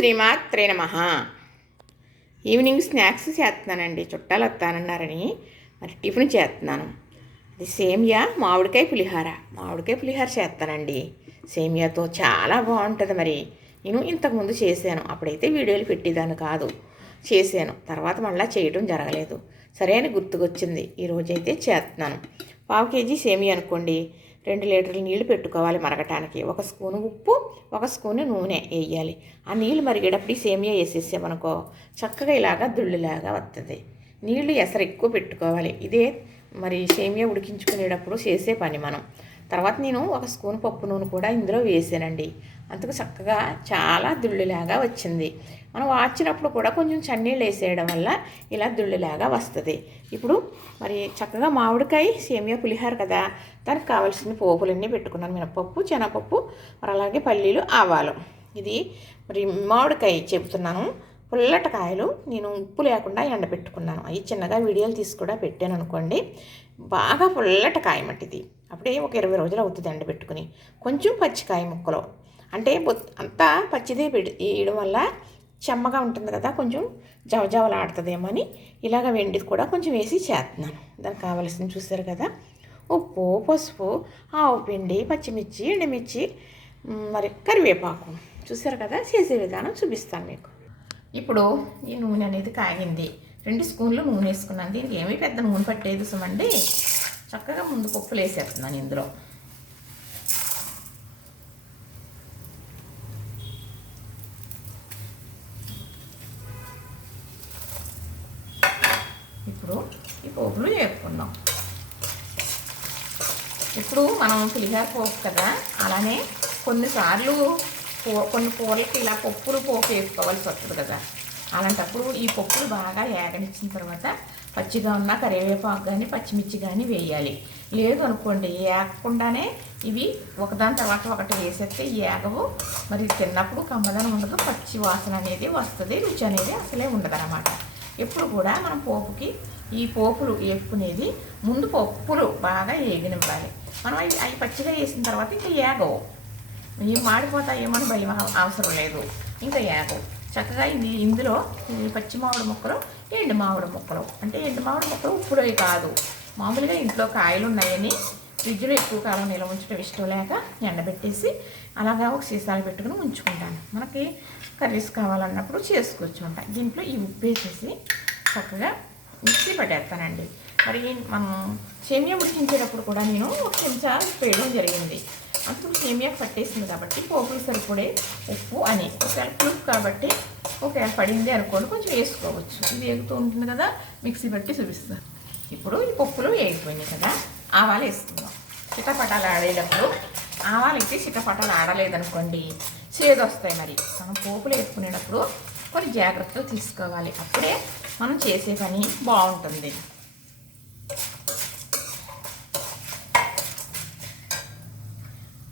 శ్రీమాత్రే నమ. Evening snacks చేస్తున్నానండి. చుట్టాలు వస్తానన్నారని. మరి టిఫిన్ చేస్తున్నాను. అది సేమియా మామిడికాయ పులిహార. మామిడికాయ పులిహార చేస్తానండి. సేమియాతో చాలా బాగుంటుంది మరి. నేను ఇంతకుముందు చేశాను. అప్పుడైతే వీడియోలు పెట్టేదాన్ని కాదు. చేశాను. తర్వాత మళ్ళీ చేయడం జరగలేదు. సరే అని గుర్తుకొచ్చింది. ఈరోజైతే చేస్తున్నాను. పావు కేజీ సేమియా అనుకోండి. రెండు లీటర్ల నీళ్ళు పెట్టుకోవాలి మరగటానికి. ఒక స్పూను ఉప్పు ఒక స్పూను నూనె వేయాలి ఆ నీళ్ళు మరిగేటప్పుడు సేమియా వేసేసామనుకో చక్కగా ఇలాగా దుళ్ళులాగా వస్తుంది నీళ్ళు ఎసరు ఎక్కువ పెట్టుకోవాలి. ఇదే మరి సేమియా ఉడికించుకునేటప్పుడు చేసే పని మనం. తర్వాత నేను ఒక స్పూన్ పప్పు నూనె కూడా ఇందులో వేసానండి. అందుకు చక్కగా చాలా దుళ్ళులాగా వచ్చింది. మనం వాచినప్పుడు కూడా కొంచెం చన్నీళ్ళు వేసేయడం వల్ల ఇలా దుళ్ళులాగా వస్తుంది. ఇప్పుడు మరి చక్కగా మామిడికాయ సేమియా పులిహార కదా. దానికి కావాల్సిన పోపులన్నీ పెట్టుకున్నాను. మినపప్పు శనగపప్పు మరి అలాగే పల్లీలు ఆవాలు. ఇది మరి మామిడికాయ చెబుతున్నాను. పుల్లట కాయలు నేను ఉప్పు లేకుండా ఎండబెట్టుకున్నాను. అవి చిన్నగా వీడియోలు తీసి కూడా పెట్టాను అనుకోండి. బాగా పుల్లట కాయ మట్టిది అప్పుడే ఒక ఇరవై రోజులు అవుతుంది ఎండబెట్టుకుని. కొంచెం పచ్చికాయ ముక్కలు. అంటే అంతా పచ్చిదే పెడి వేయడం వల్ల చెమ్మగా ఉంటుంది కదా కొంచెం జవజవలాడుతుందేమో అని ఇలాగ వెండిది కూడా కొంచెం వేసి చేస్తున్నాను దానికి కావాల్సింది చూసారు కదా ఉప్పు పసుపు ఆవు పిండి పచ్చిమిర్చి ఎండుమిర్చి మరి కరివేపాకు. చూసారు కదా చేసే విధానం చూపిస్తాను మీకు. ఇప్పుడు ఈ నూనె అనేది కాగింది. రెండు స్పూన్లు నూనె వేసుకున్నాను. దీనికి ఏమీ పెద్ద నూనె పట్టేది సుమండి. చక్కగా ముందు పప్పులు వేసేస్తున్నాను ఇందులో ఇప్పుడు ఈ పోపులు చేసుకుందాం. ఇప్పుడు మనం పులిహార పోపు కదా అలానే కొన్నిసార్లు కొన్ని కూరలకి ఇలా పప్పులు పోపు వేసుకోవాల్సి వస్తుంది కదా. అలాంటప్పుడు ఈ పప్పులు బాగా ఏగనిచ్చిన తర్వాత పచ్చిగా ఉన్న కరివేపాకు కానీ పచ్చిమిర్చి కానీ వేయాలి. లేదు అనుకోండి ఏగకుండానే ఇవి ఒకదాని తర్వాత ఒకటి వేసేస్తే ఏగవు మరి తిన్నప్పుడు కమ్మదనం ఉండదు పచ్చి వాసన అనేది వస్తుంది రుచి అనేది అసలే ఉండదు అనమాట ఎప్పుడు కూడా మనం పోపుకి ఈ పోపులు వేపుకునేది ముందు పప్పులు బాగా ఏగినివ్వాలి మనం అవి అవి పచ్చిగా వేసిన తర్వాత ఇంకా ఏగవు. ఏం మాడిపోతాయేమని భయం అవసరం లేదు. ఇంకా ఏగవు. చక్కగా ఇది ఇందులో ఈ పచ్చి మామిడి ముక్కలు ఎండు మామిడి ముక్కలు. అంటే ఎండు మామిడి ముక్కలు ఉప్పుడవి కాదు. మామూలుగా ఇంట్లో కాయలు ఉన్నాయని ఫ్రిడ్జ్లో ఎక్కువ కాలం నిల్వ ఉంచడం ఇష్టం లేక ఎండబెట్టేసి అలాగా ఒక సీసాలు పెట్టుకుని ఉంచుకుంటాను. మనకి కర్రీస్ కావాలన్నప్పుడు చేసుకోవచ్చు అంట. దీంట్లో ఈ ఉప్పు వేసేసి చక్కగా మిక్సీ పట్టేస్తానండి మరి మనం సేమియా ఉడికించేటప్పుడు కూడా నేను ఒక చెంచా పేయడం వేయడం జరిగింది. అప్పుడు సేమియా పట్టేసింది కాబట్టి పోపులు సరిపడే ఉప్పు అని. ఒకవేళ పులుపు కాబట్టి ఒకవేళ పడింది అనుకోండి కొంచెం వేసుకోవచ్చు. ఇది వేగుతూ ఉంటుంది కదా మిక్సీ పట్టి చూపిస్తాను. ఇప్పుడు ఈ పప్పులు వేగిపోయినాయి కదా ఆవాలు వేసుకుందాం. చిటపటాలు ఆడేటప్పుడు ఆవాలు అయితే చిటపటాలు ఆడలేదనుకోండి చేదు వస్తాయి మరి. మనం పోపులు వేసుకునేటప్పుడు కొన్ని జాగ్రత్తలు తీసుకోవాలి. అప్పుడే మనం చేసే పని బాగుంటుంది.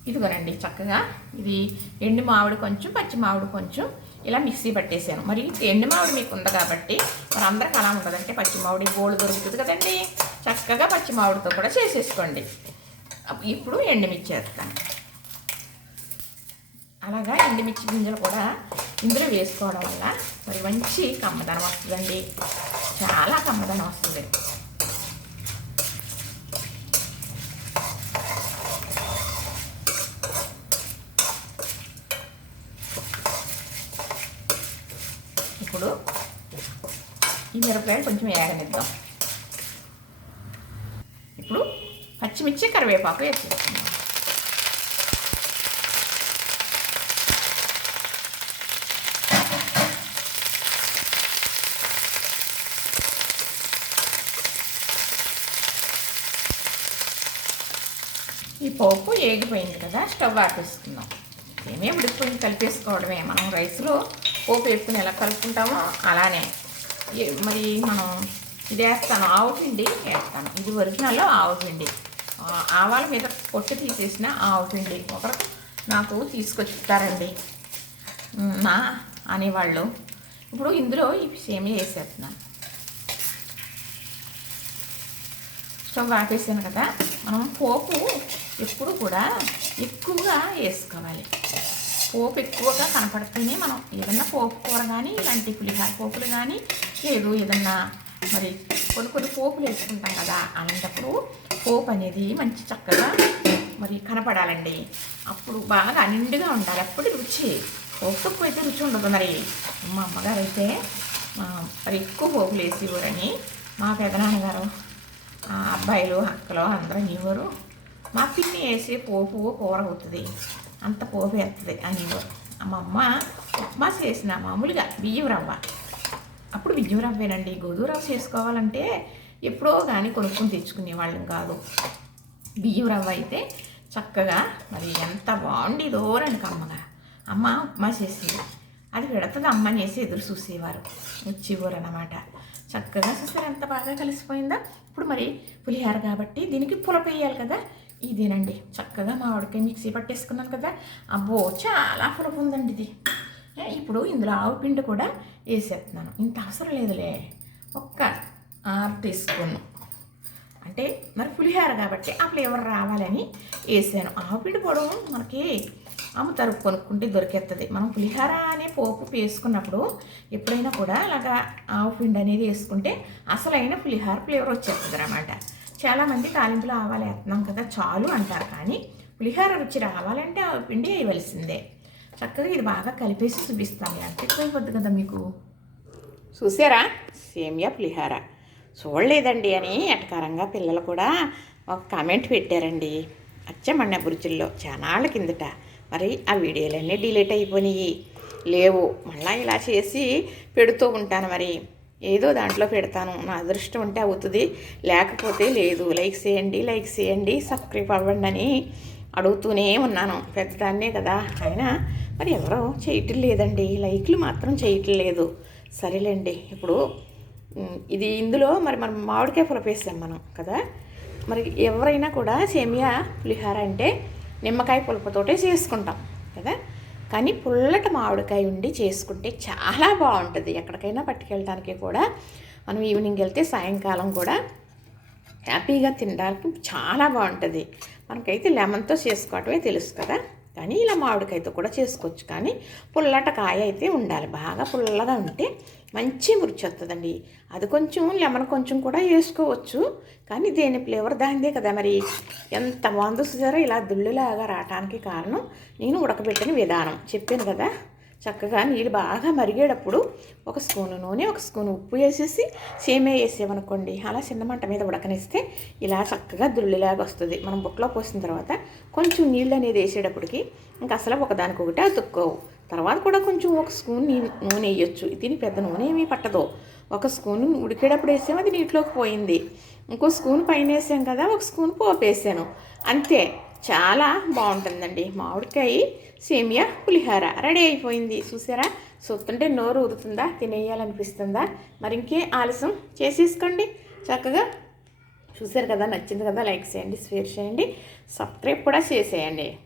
ఇదిగోనండి చక్కగా ఇది ఎండు మామిడి కొంచెం పచ్చి మామిడి కొంచెం ఇలా మిక్సీ పట్టేసాను. మరి ఎండు మామిడి మీకు ఉంది కాబట్టి మరి అందరికి అలా ఉండదంటే పచ్చి మామిడి గోళ్ళు దొరుకుతుంది కదండి. చక్కగా పచ్చి మామిడితో కూడా చేసేసుకోండి. ఇప్పుడు ఎండుమిర్చి వేస్తాను. అలాగా ఎండుమిర్చి గింజలు కూడా ఇందులో వేసుకోవడం వల్ల మరి మంచి కమ్మదనం వస్తుందండి. చాలా కమ్మదనం వస్తుంది. ఇప్పుడు ఈ మిరపకాయలు కొంచెం ఏగనిద్దాం ఇప్పుడు పచ్చిమిర్చి కరివేపాకు వేసేది ఈ పోపు ఏగిపోయింది కదా స్టవ్ ఆపేసుకుందాం ఏమే ఉడికిపోయి కలిపేసుకోవడమే. మనం రైస్లో పోపు వేసుకుని ఎలా కలుపుకుంటామో అలానే. మరి మనం ఇది వేస్తాను ఆవు పిండి వేస్తాను. ఇది ఒరిజినల్లో ఆవు పిండి. ఆవాల మీద పొట్టు తీసేసిన ఆవు పిండి. ఒకరు నాకు తీసుకొచ్చుతారండి. నా అనేవాళ్ళు. ఇప్పుడు ఇందులో ఈ సేమియా వేసేస్తున్నాను. స్టవ్ ఆపేసాను కదా. మనం పోపు ఎప్పుడు కూడా ఎక్కువగా వేసుకోవాలి. పోపు ఎక్కువగా కనపడితేనే మనం ఏదన్నా పోపు కూర కానీ ఇలాంటి పులిహార పోపులు కానీ లేదు ఏదన్నా మరి కొన్ని కొన్ని పోపులు వేసుకుంటాం కదా అలాంటప్పుడు పోపు అనేది మంచి చక్కగా మరి కనపడాలండి. అప్పుడు బాగా నిండుగా ఉండాలి. అప్పుడు రుచి పోపు తక్కువ అయితే రుచి ఉండదు మరి. మా అమ్మగారు అయితే మరి ఎక్కువ పోపులు వేసేవారని మా పెదనాన్నగారు అబ్బాయిలు అక్కలు అందరూ ఇవ్వరు మా పిన్ని వేసి పోపు కూర అవుతుంది. అంత పోపు వేస్తుంది. అని ఇవ్వరు మా అమ్మ ఉప్మా చేసిన మామూలుగా బియ్యం రవ్వ. అప్పుడు బియ్యం రవ్వేనండి. గోధుమ రవ్వ చేసుకోవాలంటే ఎప్పుడో కానీ కొనుక్కొని తెచ్చుకునే వాళ్ళం కాదు. బియ్యం రవ్వ అయితే చక్కగా మరి ఎంత బాగుండేదో రండి అమ్మగా అమ్మ ఉప్మా చేసేది అది పెడుతుంది అమ్మ అనేసి ఎదురు చూసేవారు. వచ్చేవారు అనమాట చక్కగా చూసారు ఎంత బాగా కలిసిపోయిందో. ఇప్పుడు మరి పులిహార కాబట్టి దీనికి పులప వేయాలి కదా. ఇదేనండి. చక్కగా మా మిక్సీ పట్టేసుకున్నాను కదా. అబ్బో చాలా పులుపు ఉందండి ఇది. ఇప్పుడు ఇందులో ఆవు పిండి కూడా వేసేస్తున్నాను. ఇంత అవసరం లేదులే. ఒక్క ఆరు టీ అంటే మరి పులిహార కాబట్టి ఆ ఫ్లేవర్ రావాలని వేసాను. ఆవు పిండి పొడవు మనకి అమ్ముతారు కొనుక్కుంటే దొరికేస్తుంది మనం పులిహార అనే పోపు వేసుకున్నప్పుడు ఎప్పుడైనా కూడా అలాగా ఆవు పిండి అనేది వేసుకుంటే అసలైన పులిహార ఫ్లేవర్ వచ్చేస్తుంది అన్నమాట చాలామంది తాలింపులో ఆవాలు వేస్తున్నాం కదా చాలు అంటారు. కానీ పులిహార రుచి రావాలంటే ఆ పిండి వేయవలసిందే. చక్కగా ఇది బాగా కలిపేసి చూపిస్తాను ఎంత ఎక్కువైపోద్ది కదా మీకు? చూసారా? సేమియా పులిహార. చూడలేదండి అని ఎటకారంగా పిల్లలు కూడా ఒక కామెంట్ పెట్టారండి. అచ్చమన్న బురుచుల్లో చానాళ్ళ కిందట మరి ఆ వీడియోలన్నీ డిలీట్ అయిపోయినాయి. లేవు. మళ్ళీ ఇలా చేసి పెడుతూ ఉంటాను మరి. ఏదో దాంట్లో పెడతాను. నా అదృష్టం ఉంటే అవుతుంది. లేకపోతే లేదు. లైక్ చేయండి లైక్ చేయండి సబ్స్క్రైబ్ అవ్వండి అని అడుగుతూనే ఉన్నాను. పెద్దదాన్నే కదా. అయినా మరి ఎవరో చేయటం లేదండి. లైక్లు మాత్రం చేయటం లేదు. సరేలేండి. ఇప్పుడు ఇది ఇందులో మరి మనం మామిడికాయ పులపేసాం మనం కదా? మరి ఎవరైనా కూడా సేమియా పులిహార అంటే నిమ్మకాయ పులపతోటే చేసుకుంటాం కదా? కానీ పుల్లటి మామిడికాయ ఉండి చేసుకుంటే చాలా బాగుంటుంది. ఎక్కడికైనా పట్టుకెళ్ళడానికి కూడా. మనం ఈవినింగ్ వెళ్తే సాయంకాలం కూడా హ్యాపీగా తినడానికి చాలా బాగుంటుంది. మనకైతే లెమన్తో చేసుకోవటమే తెలుసు కదా. కానీ ఇలా మామిడికాయతో కూడా చేసుకోవచ్చు. కానీ పుల్లట కాయ అయితే ఉండాలి. బాగా పుల్లగా ఉంటే మంచి రుచి వస్తుందండి. అది కొంచెం లెమన్ కొంచెం కూడా వేసుకోవచ్చు. కానీ దేని ఫ్లేవర్ దానిదే కదా మరి. ఎంత బాగుందో చూసారో? ఇలా దుళ్ళులాగా రావటానికి కారణం నేను ఉడకబెట్టిన విధానం. చెప్పాను కదా? చక్కగా నీళ్ళు బాగా మరిగేటప్పుడు ఒక స్పూను నూనె ఒక స్పూన్ ఉప్పు వేసేసి సేమే వేసేవనుకోండి అలా చిన్న మంట మీద ఉడకనిస్తే ఇలా చక్కగా దుల్లిలాగా వస్తుంది. మనం బుట్టలో పోసిన తర్వాత కొంచెం నీళ్ళు అనేది వేసేటప్పటికి ఇంకా అసలు ఒకదానికొకటి అతుక్కోవు. తర్వాత కూడా కొంచెం ఒక స్పూన్ నూనె వేయొచ్చు. దీని పెద్ద నూనె ఏమీ పట్టదు. ఒక స్పూన్ ఉడికేటప్పుడు వేసాము అది నీటిలోకి పోయింది. ఇంకో స్పూన్ పైన వేసాం కదా ఒక స్పూన్ పోపు వేసాను. అంతే. చాలా బాగుంటుందండి. మామిడికాయ సేమియా పులిహార రెడీ అయిపోయింది. చూసారా? చూస్తుంటే నోరు ఊరుతుందా? తినేయాలనిపిస్తుందా? మరి ఇంకే ఆలస్యం చేసేసుకోండి. చక్కగా చూసారు కదా? నచ్చింది కదా? లైక్ చేయండి షేర్ చేయండి. సబ్స్క్రైబ్ కూడా చేసేయండి.